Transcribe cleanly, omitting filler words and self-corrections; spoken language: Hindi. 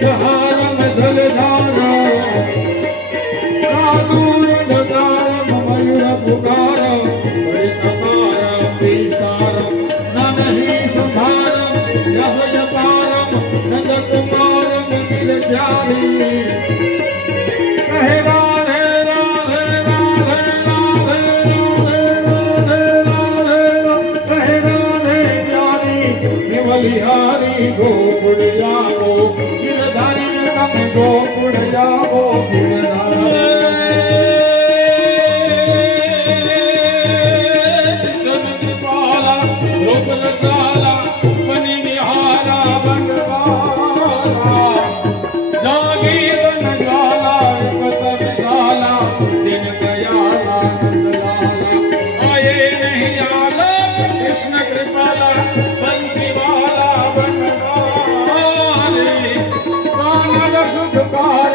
जहारम धलधार कादूर नगारम मयूर पुकार परितकार पीतारम ननहि संभारम यह जपारम नंद कुमारम गिरजारी कहे राधे राधे राधे बलिहारी गोकुल जाओ गिरधारी कम गोकुल जाओ गिरधारी कृपाला लोक रसाला बनी निहारा बनवाला जागी बन जाला विपत विशाला दिन गयाला नंदलाला आए नहीं आला कृष्ण कृपाला बंसी God.